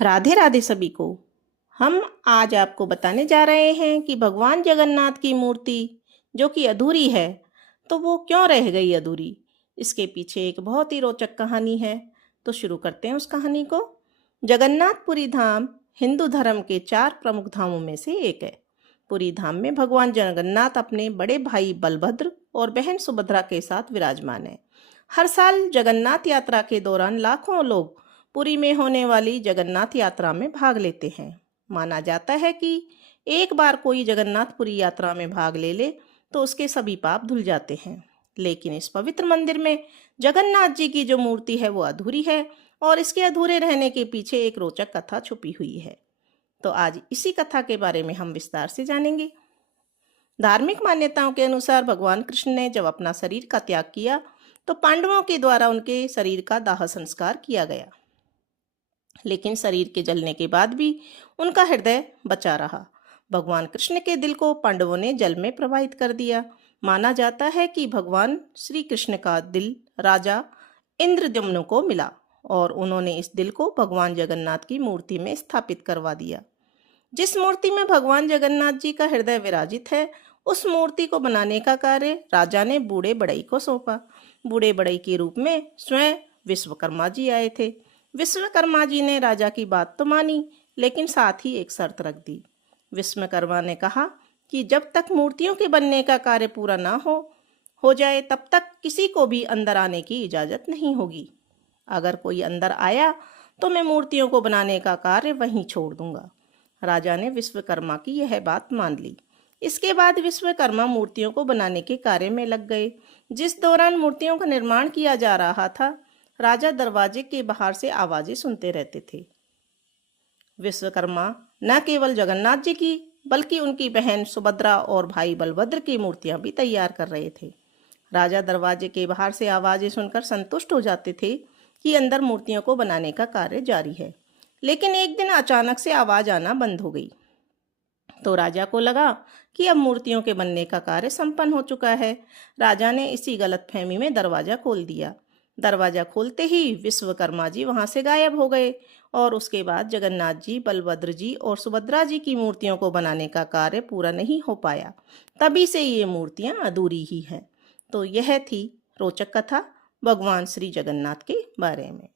राधे राधे सभी को। हम आज आपको बताने जा रहे हैं कि भगवान जगन्नाथ की मूर्ति जो कि अधूरी है, तो वो क्यों रह गई अधूरी। इसके पीछे एक बहुत ही रोचक कहानी है। तो शुरू करते हैं उस कहानी को। जगन्नाथपुरी धाम हिंदू धर्म के 4 प्रमुख धामों में से एक है। पुरी धाम में भगवान जगन्नाथ अपने बड़े भाई बलभद्र और बहन सुभद्रा के साथ विराजमान है। हर साल जगन्नाथ यात्रा के दौरान लाखों लोग पुरी में होने वाली जगन्नाथ यात्रा में भाग लेते हैं। माना जाता है कि एक बार कोई जगन्नाथपुरी यात्रा में भाग ले तो उसके सभी पाप धुल जाते हैं। लेकिन इस पवित्र मंदिर में जगन्नाथ जी की जो मूर्ति है वो अधूरी है और इसके अधूरे रहने के पीछे एक रोचक कथा छुपी हुई है। तो आज इसी कथा के बारे में हम विस्तार से जानेंगे। धार्मिक मान्यताओं के अनुसार भगवान कृष्ण ने जब अपना शरीर का त्याग किया तो पांडवों के द्वारा उनके शरीर का दाह संस्कार किया गया, लेकिन शरीर के जलने के बाद भी उनका हृदय बचा रहा। भगवान कृष्ण के दिल को पांडवों ने जल में प्रवाहित कर दिया। माना जाता है कि भगवान श्री कृष्ण का दिल राजा इंद्रद्युम्न को मिला और उन्होंने इस दिल को भगवान जगन्नाथ की मूर्ति में स्थापित करवा दिया। जिस मूर्ति में भगवान जगन्नाथ जी का हृदय विराजित है, उस मूर्ति को बनाने का कार्य राजा ने बूढ़े बढ़ई को सौंपा। बूढ़े बढ़ई के रूप में स्वयं विश्वकर्मा जी आए थे। विश्वकर्मा जी ने राजा की बात तो मानी, लेकिन साथ ही एक शर्त रख दी। विश्वकर्मा ने कहा कि जब तक मूर्तियों के बनने का कार्य पूरा ना हो जाए तब तक किसी को भी अंदर आने की इजाजत नहीं होगी। अगर कोई अंदर आया तो मैं मूर्तियों को बनाने का कार्य वहीं छोड़ दूंगा। राजा ने विश्वकर्मा की यह बात मान ली। इसके बाद विश्वकर्मा मूर्तियों को बनाने के कार्य में लग गए। जिस दौरान मूर्तियों का निर्माण किया जा रहा था, राजा दरवाजे के बाहर से आवाजें सुनते रहते थे। विश्वकर्मा न केवल जगन्नाथ जी की बल्कि उनकी बहन सुभद्रा और भाई बलभद्र की मूर्तियां भी तैयार कर रहे थे। राजा दरवाजे के बाहर से आवाजें सुनकर संतुष्ट हो जाते थे कि अंदर मूर्तियों को बनाने का कार्य जारी है। लेकिन एक दिन अचानक से आवाज आना बंद हो गई। तो राजा को लगा कि अब मूर्तियों के बनने का कार्य संपन्न हो चुका है। राजा ने इसी गलतफहमी में दरवाजा खोल दिया। दरवाजा खोलते ही विश्वकर्मा जी वहां से गायब हो गए और उसके बाद जगन्नाथ जी, बलभद्र जी और सुभद्रा जी की मूर्तियों को बनाने का कार्य पूरा नहीं हो पाया। तभी से ये मूर्तियां अधूरी ही हैं। तो यह थी रोचक कथा भगवान श्री जगन्नाथ के बारे में।